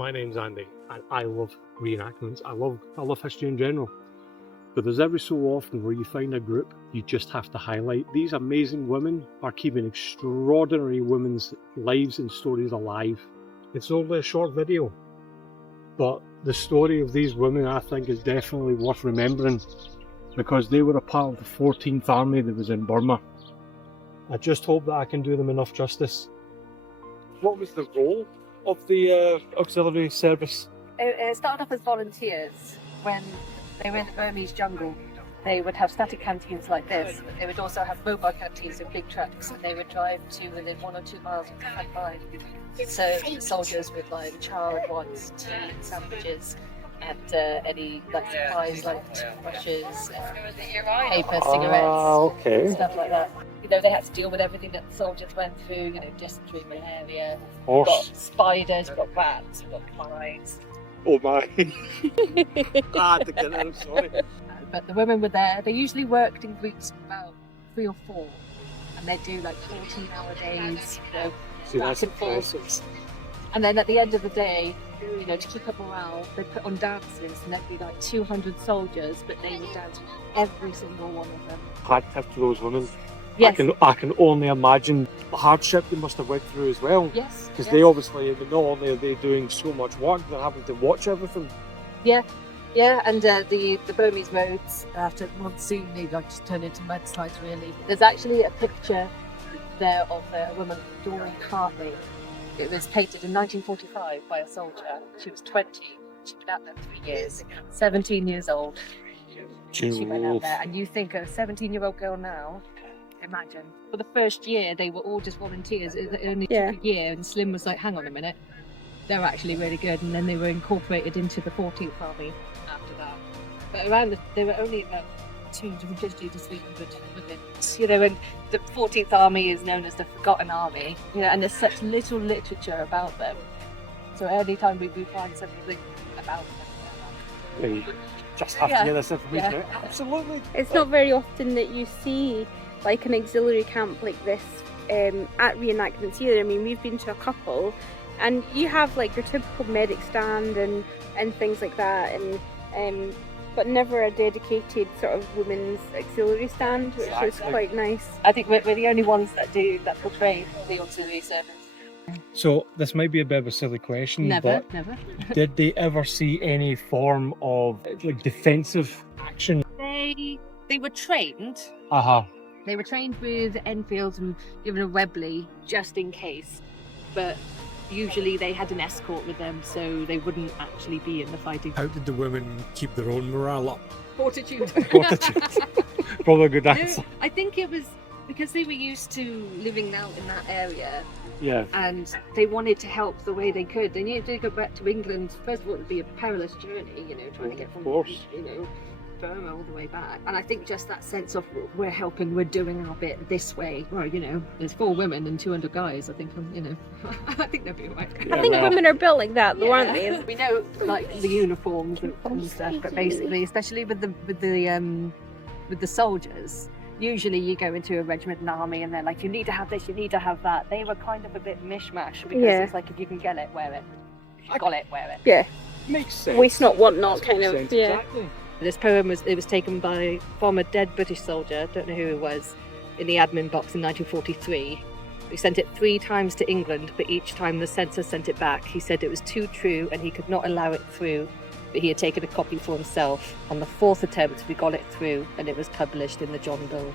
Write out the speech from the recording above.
My name's Andy, and I love reenactments. I love history in general. But there's every so often where you find a group you just have to highlight. These amazing women are keeping extraordinary women's lives and stories alive. It's only a short video, but the story of these women, I think, is definitely worth remembering because they were a part of the 14th Army that was in Burma. I just hope that I can do them enough justice. What was the role of the auxiliary service? It started off as volunteers. When they were in the Burmese jungle, they would have static canteens like this. They would also have mobile canteens with big trucks, and they would drive to within 1 or 2 miles of the front line. So the soldiers would like charred ones, tea and sandwiches, and any like supplies like toothbrushes, paper, cigarettes, stuff like that. You know, they had to deal with everything that the soldiers went through, you know, dysentery, malaria. We've got spiders, we've got rats, we've got flies. Oh my. I'm sorry. But the women were there. They usually worked in groups of about 3 or 4. And they'd do like 14-hour days, you know, back and forth. And then at the end of the day, you know, to keep up morale, they'd put on dances and there'd be like 200 soldiers, but they would dance with every single one of them. Hard tip to those women. Yes. I can only imagine the hardship they must have went through as well. Yes. Because they obviously, not only are they doing so much work, they're having to watch everything. Yeah, and the Burmese roads after monsoon, they like just turn into mudslides really. There's actually a picture there of a woman called Doreen Hartley. It was painted in 1945 by a soldier. She was 20. She'd been out there 3 years. 17 years old. She went out there, and you think a 17-year-old girl now. Imagine. For the first year, they were all just volunteers. It only took a year, and Slim was like, hang on a minute, they're actually really good. And then they were incorporated into the 14th Army after that. But there were only about 250 to 300 women. You know, and the 14th Army is known as the Forgotten Army, you know, and there's such little literature about them. So any time we find something about them, You just have to get this information out. Absolutely. It's not very often that you see like an auxiliary camp like this at reenactments either. I mean, we've been to a couple, and you have like your typical medic stand and things like that, and but never a dedicated sort of women's auxiliary stand, which is quite nice. I think we're the only ones that portray the auxiliary service. So this might be a bit of a silly question, Never. Did they ever see any form of like defensive action? They were trained. They were trained with Enfields and given a Webley just in case, but usually they had an escort with them, so they wouldn't actually be in the fighting. How did the women keep their own morale up? Fortitude. Probably a good answer. No, I think it was because they were used to living out in that area. Yeah. And they wanted to help the way they could. They needed to go back to England. First of all, it would be a perilous journey, you know, trying to get from, you know, Burma all the way back. And I think just that sense of we're helping, we're doing our bit this way. Well, you know, there's 4 women and 200 guys. I think, you know, I think they'll be all right. I think women are built like that, though, aren't they? We know, like the uniforms and stuff, but basically, especially with the soldiers. Usually you go into a regiment and army and they're like, you need to have this, you need to have that. They were kind of a bit mishmash because it's like, if you can get it, wear it. If you've got it, wear it. Yeah. Makes sense. Waste not, want not, kind of. Yeah. Exactly. This poem was taken from a dead British soldier, don't know who it was, in the admin box in 1943. We sent it 3 times to England, but each time the censor sent it back, he said it was too true and he could not allow it through. But he had taken a copy for himself. On the 4th attempt, we got it through, and it was published in the John Bull.